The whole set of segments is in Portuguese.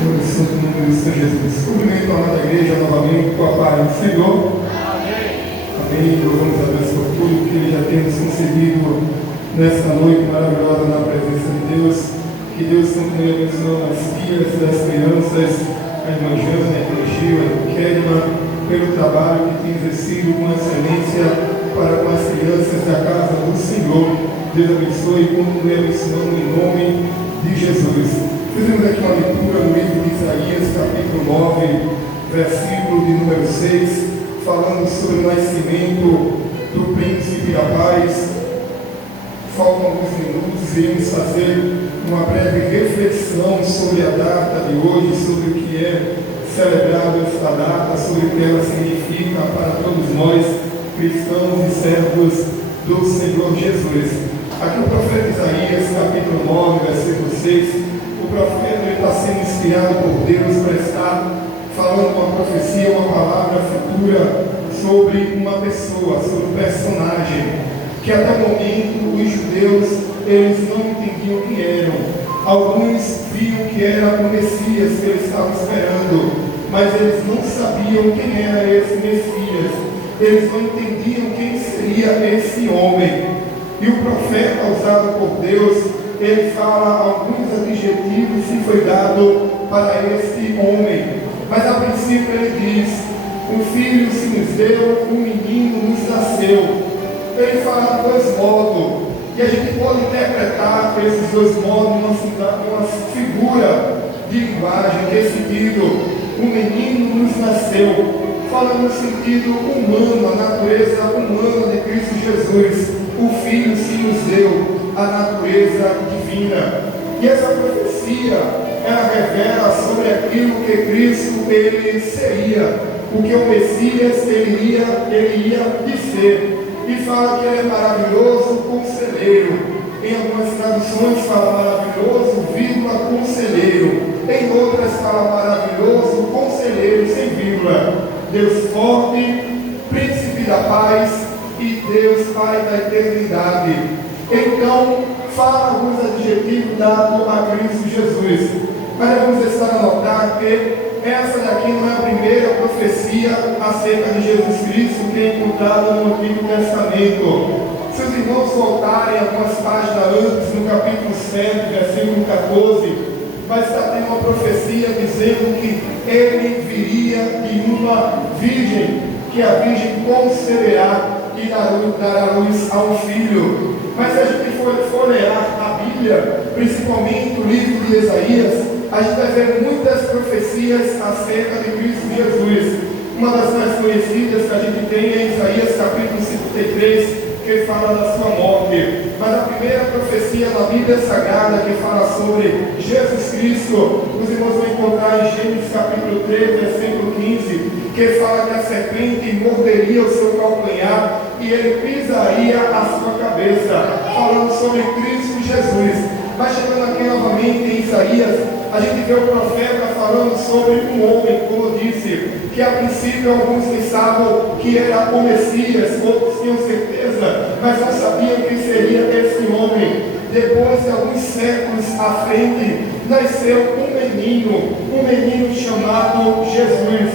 Pelo santo nome do Senhor Jesus. Cumprimento a amada igreja novamente com a paz do Senhor. Amém. Louvamos a Deus por tudo que Ele já tem nos concedido nesta noite maravilhosa na presença de Deus. Que Deus continue abençoando as vidas das crianças, a irmã Jana, a irmã Gil, a irmã Kedma, pelo trabalho que tem exercido com excelência para com as crianças da casa do Senhor. Deus abençoe e continue abençoando em nome de Jesus. Fizemos aqui uma leitura no livro de Isaías, capítulo 9, versículo de número 6, falando sobre o nascimento do príncipe da paz. Faltam alguns minutos e iremos fazer uma breve reflexão sobre a data de hoje, sobre o que é celebrado esta data, sobre o que ela significa para todos nós, cristãos e servos do Senhor Jesus. Aqui o profeta Isaías, capítulo 9, versículo 6, o profeta está sendo inspirado por Deus para estar falando uma profecia, uma palavra futura sobre uma pessoa, sobre um personagem, que até o momento os judeus eles não entendiam quem eram. Alguns viam que era o Messias que eles estavam esperando, mas eles não sabiam quem era esse Messias. Eles não entendiam quem seria esse homem. E o profeta usado por Deus, ele fala alguns adjetivos que foi dado para esse homem. Mas a princípio ele diz: um filho se nos deu, um menino nos nasceu. Ele fala dois modos, e a gente pode interpretar esses dois modos numa figura de linguagem, que é sentido: um menino nos nasceu, fala no sentido humano, a natureza humana de Cristo Jesus. O Filho se nos deu, a natureza divina. E essa profecia, ela revela sobre aquilo que Cristo ele seria, o que o Messias ele ia ser. E fala que ele é maravilhoso conselheiro. Em algumas traduções fala maravilhoso, vírgula, conselheiro. Em outras fala maravilhoso conselheiro, sem vírgula. Deus forte, príncipe da paz e Deus Pai da eternidade. Então, fala alguns adjetivos dados a Cristo Jesus. Mas vamos estar a notar que essa daqui não é a primeira profecia acerca de Jesus Cristo que é encontrada no Antigo Testamento. Se os irmãos voltarem algumas páginas antes, no capítulo 7, versículo 14, vai estar tendo uma profecia dizendo que ele viria de uma virgem, que a virgem conceberá e dará luz a um filho. Mas se a gente for folhear a Bíblia, principalmente o livro de Isaías, a gente vai ver muitas profecias acerca de Cristo Jesus. Uma das mais conhecidas que a gente tem é Isaías capítulo 53, que fala da sua morte. Mas a primeira profecia da Bíblia Sagrada que fala sobre Jesus Cristo, os irmãos vão encontrar em Gênesis capítulo 3, versículo 15, que fala que a serpente morderia o seu calcanhar e ele pisaria a sua cabeça, falando sobre Cristo Jesus. Mas chegando aqui novamente em Isaías, a gente vê o profeta falando sobre um homem, como eu disse, que a princípio alguns pensavam que era o Messias, outros tinham certeza, mas não sabiam quem seria esse homem. Depois de alguns séculos à frente, nasceu um menino chamado Jesus.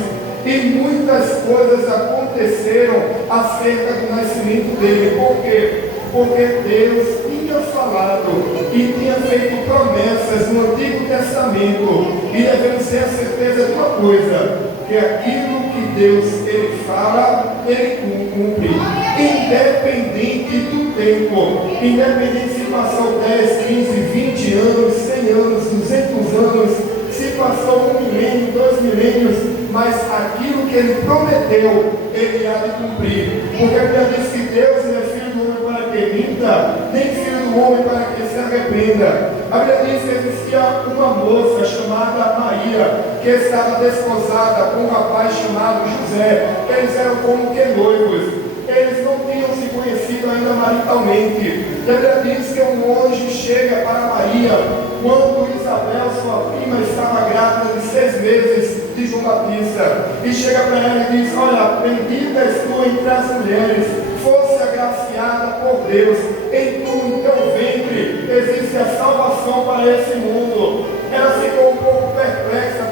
E muitas coisas aconteceram acerca do nascimento dele. Por quê? Porque Deus tinha falado e tinha feito promessas no Antigo Testamento. E devemos ter a certeza de uma coisa, que aquilo que Deus ele fala, ele cumpre. Independente do tempo, independente se passou 10, 15, 20 anos, 100 anos, 200 anos, se passou 1 milênio, 2 milênios, mas aquilo que ele prometeu, ele há de cumprir. Porque a Bíblia diz que Deus não é filho do homem para que minta, nem filho do homem para que se arrependa. A Bíblia diz que existia uma moça chamada Maria, que estava desposada com um rapaz chamado José. Eles eram como que noivos. Eles não tinham se conhecido ainda maritalmente. A Bíblia diz que um anjo chega para Maria quando Isabel, sua prima, estava grávida de 6 meses de João Batista, e chega para ela e diz: olha, bendita és tu entre as mulheres, fosse agraciada por Deus, em tu teu ventre existe a salvação para esse mundo. Ela ficou um pouco perplexa,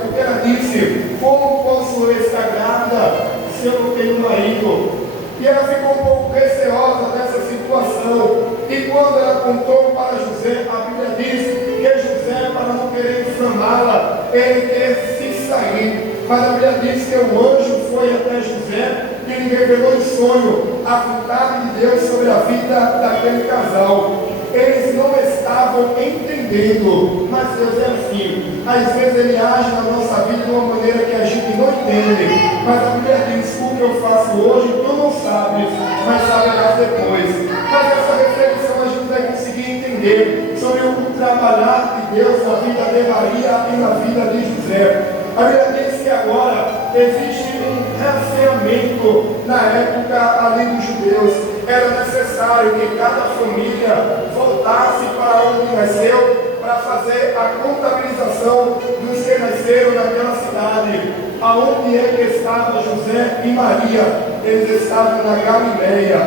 E quando ela contou para José, a Bíblia diz que José, para não querer inflamá-la, ele quer se sair. Mas a Bíblia diz que o anjo foi até José e lhe revelou em sonho a vontade de Deus sobre a vida daquele casal. Eles não estavam entendendo, mas Deus é assim. Às vezes Ele age na nossa vida de uma maneira que a gente não entende. Mas a Bíblia diz: o que eu faço hoje, tu não sabes, mas saberás depois. Mas essa reflexão a gente vai conseguir entender sobre o trabalhar de Deus na vida de Maria e na vida de José. A Bíblia diz que agora existe um reafirmamento na época ali dos judeus. Era necessário que cada família voltasse para onde nasceu para fazer a contabilização dos que nasceram naquela cidade. Aonde é que estava José e Maria? Eles estavam na Galileia.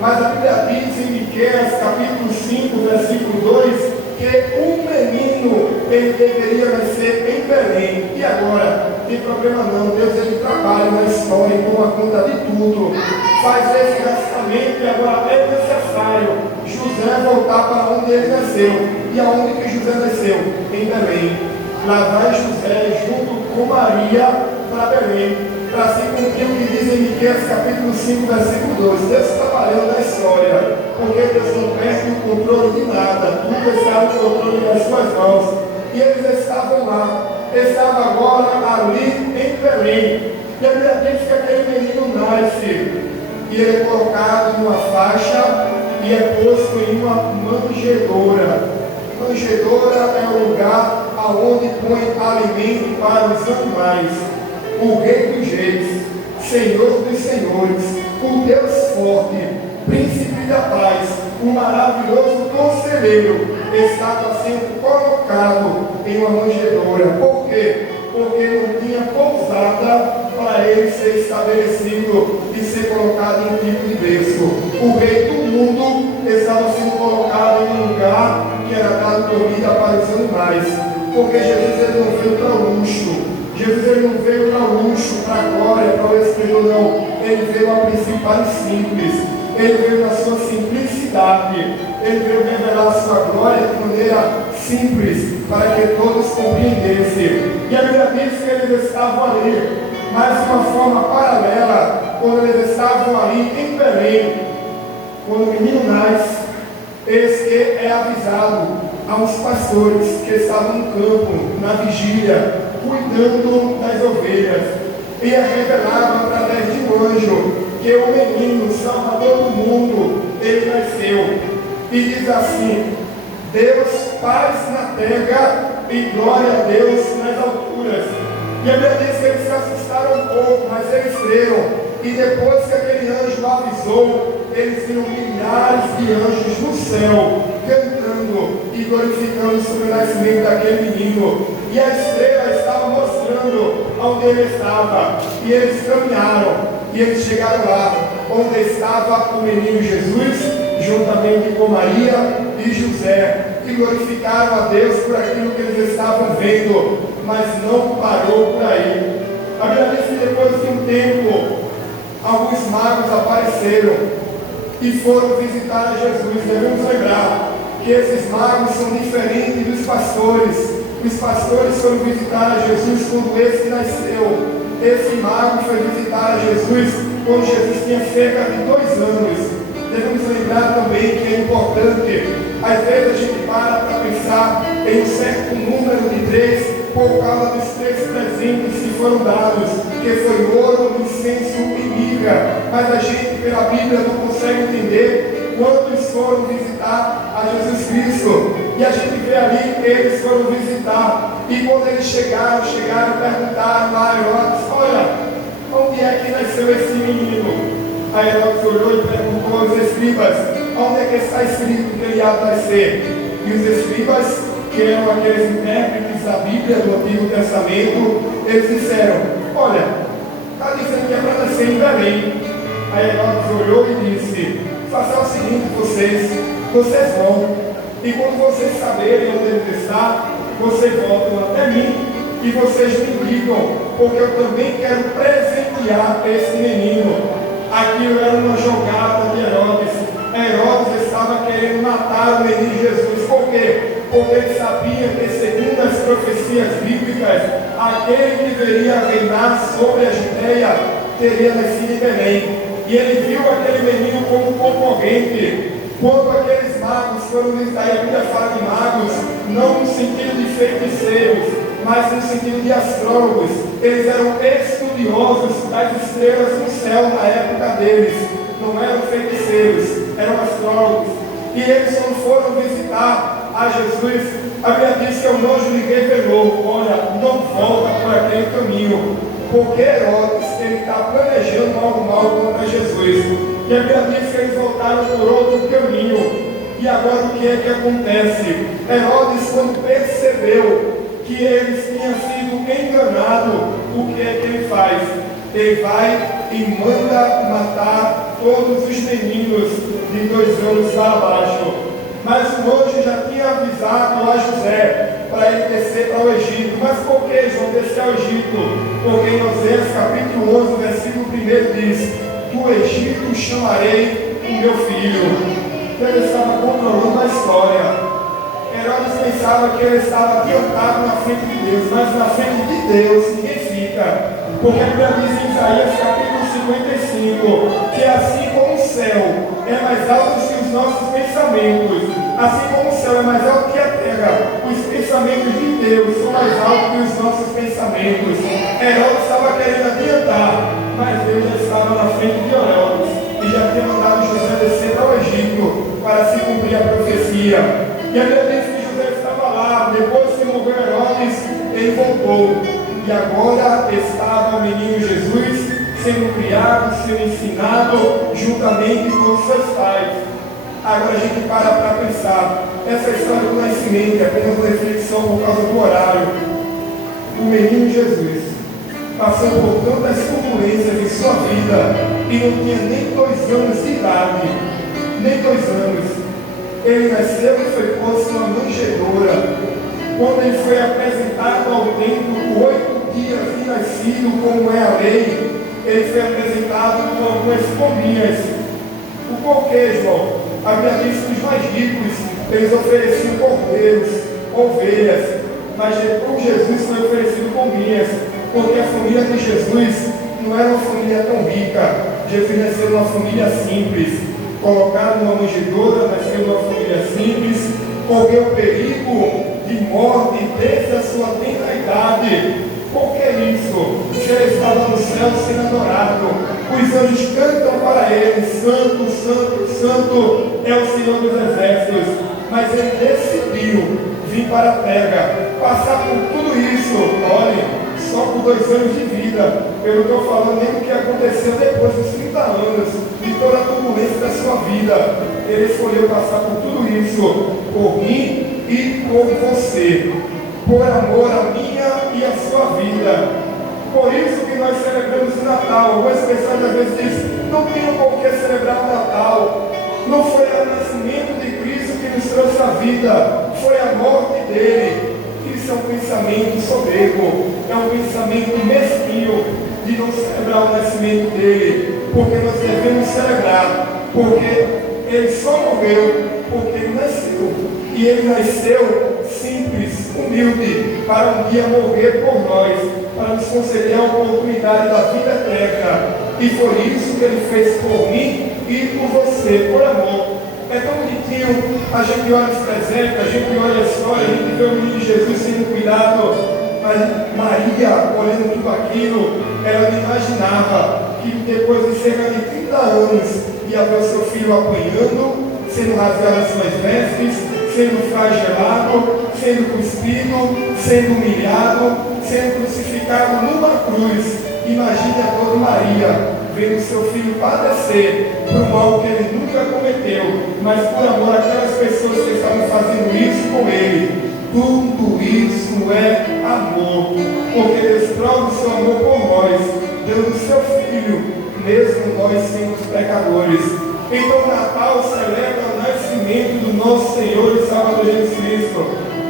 Mas a Bíblia diz em Miqueias capítulo 5, versículo 2, que um menino ele deveria nascer em Belém. E agora? Não tem problema não, Deus ele trabalha na história e toma conta de tudo. Faz esse nascimento e agora é necessário José voltar para onde ele nasceu. E aonde que José nasceu? Em Belém. Lá vai José junto com Maria para Belém, para se cumprir o que diz em Miqueias capítulo 5, versículo 2. Deus trabalhando na história, porque Deus não perde o controle de nada, tudo está no controle das suas mãos. E eles estavam lá, estavam agora ali em Belém. E a Bíblia diz que aquele menino nasce, e ele é colocado em uma faixa, e é posto em uma manjedoura. Manjedoura é o lugar aonde põe alimento para os animais. O Rei dos Reis, Senhor dos Senhores, o Deus forte, Príncipe da paz, o maravilhoso Conselheiro, estava sendo colocado em uma manjedoura. Por quê? Porque não tinha pousada para ele ser estabelecido e ser colocado em um tipo de berço. O Rei do mundo estava sendo colocado em um lugar que era dado comida para os animais. Porque Jesus ele não veio para luxo. Jesus ele não veio para luxo, para a glória, para o esplendor, não. Ele veio a princípio simples. Ele veio na sua simplicidade. Ele veio revelar a sua glória de maneira simples, para que todos compreendessem. E a Bíblia diz que eles estavam ali, mas de uma forma paralela, quando eles estavam ali em Belém, quando o menino nasce, eis que é avisado aos pastores que estavam no campo, na vigília, cuidando das ovelhas, e é revelado através de um anjo que o menino, Salvador do mundo, ele nasceu. E diz assim: Deus, paz na terra e glória a Deus nas alturas. E a Bíblia diz que eles se assustaram um pouco, mas eles creram. E depois que aquele anjo avisou, eles viram milhares de anjos no céu, cantando e glorificando sobre o nascimento daquele menino. E a estrela estava mostrando onde ele estava. E eles caminharam. E eles chegaram lá, onde estava o menino Jesus, juntamente com Maria e José. E glorificaram a Deus por aquilo que eles estavam vendo. Mas não parou por aí. A Bíblia diz que depois de um tempo, alguns magos apareceram e foram visitar a Jesus. Devemos lembrar que esses magos são diferentes dos pastores. Os pastores foram visitar a Jesus quando esse nasceu. Esse mago foi visitar a Jesus quando Jesus tinha cerca de 2 anos. Devemos lembrar também que é importante, às vezes a gente para pensar em um certo número de 3 por causa dos 3 presentes que foram dados, que foi ouro, incenso e mirra. Mas a gente, pela Bíblia, não consegue entender quantos foram visitar a Jesus Cristo. E a gente vê ali que eles foram visitar. E quando eles chegaram e perguntaram lá a Herodes: olha, onde é que nasceu esse menino? A Herodes olhou e perguntou aos escribas: onde é que está escrito que ele há de nascer? E os escribas, que eram aqueles intérpretes da Bíblia do Antigo Testamento, eles disseram: olha, está dizendo que é para nascer em Belém. A Herodes olhou e disse: faça o seguinte, vocês vão, e quando vocês saberem onde ele está, vocês voltam até mim e vocês me ligam, porque eu também quero presentear esse menino. Aquilo era uma jogada de Herodes, Herodes estava querendo matar o menino Jesus. Por quê? Porque ele sabia que, segundo as profecias bíblicas, aquele que viria reinar sobre a Judeia teria nascido em Belém. E ele viu aquele menino como concorrente. Quando aqueles magos foram visitar, a Bíblia fala de magos, não no sentido de feiticeiros, mas no sentido de astrólogos. Eles eram estudiosos das estrelas no céu na época deles. Não eram feiticeiros, eram astrólogos. E eles, quando foram visitar a Jesus, a Bíblia diz que o anjo lhe revelou: olha, não volta por aquele caminho, porque Herodes está planejando algo mal contra Jesus. E a Bíblia diz que eles voltaram por outro caminho. E agora o que é que acontece? Herodes, quando percebeu que eles tinham sido enganados, o que é que ele faz? Ele vai e manda matar todos os meninos de 2 anos para abaixo. Mas o anjo já tinha avisado a José para ele descer para o Egito. Mas por que João descer ao Egito? Porque em Oséias capítulo 11, versículo 1 diz: do Egito chamarei o meu filho. Ele estava controlando a história. Herodes pensava que ele estava adiantado na frente de Deus, mas na frente de Deus ninguém fica. Porque a Bíblia diz em Isaías capítulo 55 que assim como o céu é mais alto que os nossos pensamentos, assim como o céu é mais alto que a terra, os pensamentos de Deus são mais altos que os nossos pensamentos. Herodes estava querendo adiantar, mas Deus já estava na frente de Herodes e já tinha mandado José descer para o Egito para se cumprir a profecia. E a Bíblia diz que José estava lá, depois que morreu Herodes, ele voltou. E agora estava o menino Jesus sendo criado, sendo ensinado juntamente com os seus pais. Agora a gente para pensar. Essa história do nascimento é apenas uma reflexão por causa do horário. O menino Jesus, passando por tantas turbulências em sua vida, e não tinha nem 2 anos de idade, nem 2 anos. Ele nasceu e foi posto numa manjedoura. Quando ele foi apresentado ao templo, 8 dias de nascido, como é a lei, ele foi apresentado com algumas pombinhas. O porquê, João? A Bíblia diz que os mais ricos, eles ofereciam cordeiros, ovelhas, mas para Jesus foi oferecido pombinhas, porque a família de Jesus não era uma família tão rica. Jesus nasceu numa família simples, colocado numa manjedoura, nasceu numa família simples, correu o perigo de morte desde a sua tenra idade. Por que isso? Se ele estava no céu sendo adorado, os anjos cantam para ele: Santo, Santo, Santo é o Senhor dos Exércitos. Mas ele decidiu vir para a terra, passar por tudo isso. Olha, só por 2 anos de vida. Eu não estou falando nem do que aconteceu depois dos 30 anos, de toda a turbulência da sua vida. Ele escolheu passar por tudo isso, por mim e por você, por amor à minha e à sua vida. Por isso que nós celebramos o Natal. Algumas pessoas às vezes dizem: não tem por que celebrar o Natal. Não foi o nascimento de Cristo que nos trouxe a vida, foi a morte dele. Isso é um pensamento soberbo, é um pensamento mesquinho de não celebrar o nascimento dele, porque nós devemos celebrar, porque ele só morreu porque ele nasceu, e ele nasceu simples, humilde, para um dia morrer por nós, para nos conceder a oportunidade da vida eterna. E foi isso que ele fez por mim e por você, por amor. É tão bonitinho, a gente olha os presentes, a gente olha a história, a gente vê o menino Jesus sendo cuidado, mas Maria, olhando tudo aquilo, ela não imaginava que depois de cerca de 30 anos ia ver o seu filho apanhando, sendo rasgado as suas vestes, sendo flagelado, sendo cuspido, sendo humilhado, sendo crucificado numa cruz. Imagine a dor de Maria, vendo seu filho padecer por mal que ele nunca cometeu, mas por amor àquelas pessoas que estavam fazendo isso com ele. Tudo isso é amor, porque Deus prova o seu amor por nós, dando o seu filho, mesmo nós sendo pecadores. Então o Natal celebra o nascimento do nosso Senhor e Salvador Jesus Cristo.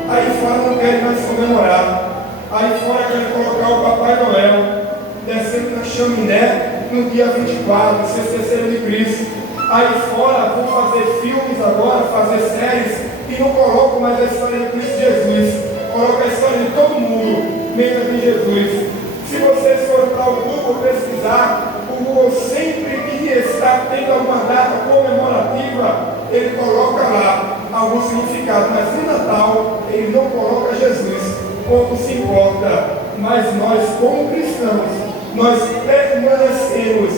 Aí fora não querem mais comemorar, aí fora querem colocar o Papai Noel descendo na chaminé no dia 24, sexta-feira de Cristo. aí fora vão fazer filmes agora, fazer séries, e não colocam mais a história de Cristo Jesus, coloca a história de todo mundo, menos de Jesus. Se vocês forem para o Google pesquisar, o Google sempre que está tendo alguma data comemorativa, ele coloca lá algum significado, mas no Natal ele não coloca Jesus, pouco se importa. Mas nós, como cristãos, nós permanecemos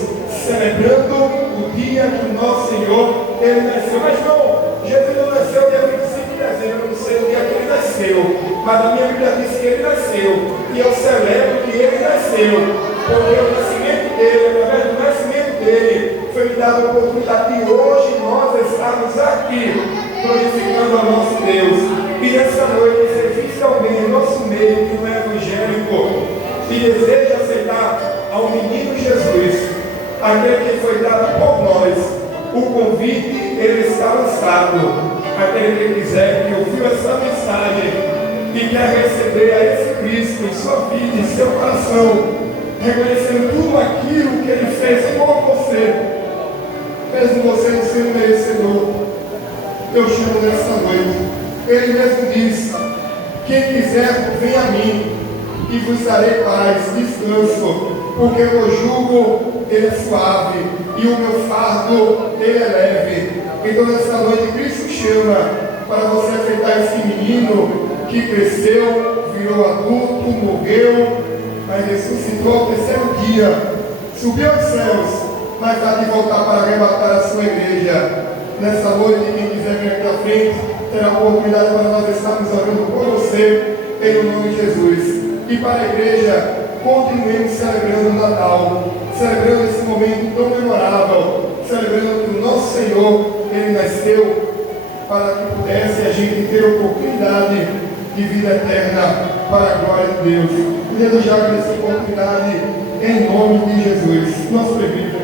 celebrando o dia que o nosso Senhor ele nasceu. Mas não, Jesus não nasceu dia 25 de dezembro, eu não sei o dia que ele nasceu, mas a minha Bíblia diz que ele nasceu, e eu celebro que ele nasceu, porque o nascimento dele, através do nascimento dele, foi me dada a oportunidade de hoje nós estarmos aqui, glorificando ao nosso Deus. E nessa noite, se existe alguém em nosso meio que não é evangélico, que deseja aceitar ao menino Jesus, aquele que foi dado por nós, o convite, ele está lançado. Aquele que quiser, que ouviu essa mensagem e quer receber a esse Cristo em sua vida, em seu coração, reconhecendo tudo aquilo que ele fez por você, mesmo você não sendo merecedor, eu chamo nessa noite. Ele mesmo diz: quem quiser, vem a mim, e vos darei paz, descanso, porque o meu jugo ele é suave, e o meu fardo ele é leve. Então nessa noite Cristo chama para você aceitar esse menino que cresceu, virou adulto, morreu, mas ressuscitou ao terceiro dia, subiu aos céus, mas há de voltar para arrebatar a sua igreja. Nessa noite, quem quiser vir aqui à frente, terá a oportunidade para nós estarmos orando por você, em nome de Jesus. E para a igreja, continuemos celebrando o Natal, celebrando esse momento tão memorável, celebrando que o nosso Senhor, ele nasceu para que pudesse a gente ter a oportunidade de vida eterna para a glória de Deus. Querendo já agradecer a oportunidade em nome de Jesus. Nosso presbítero.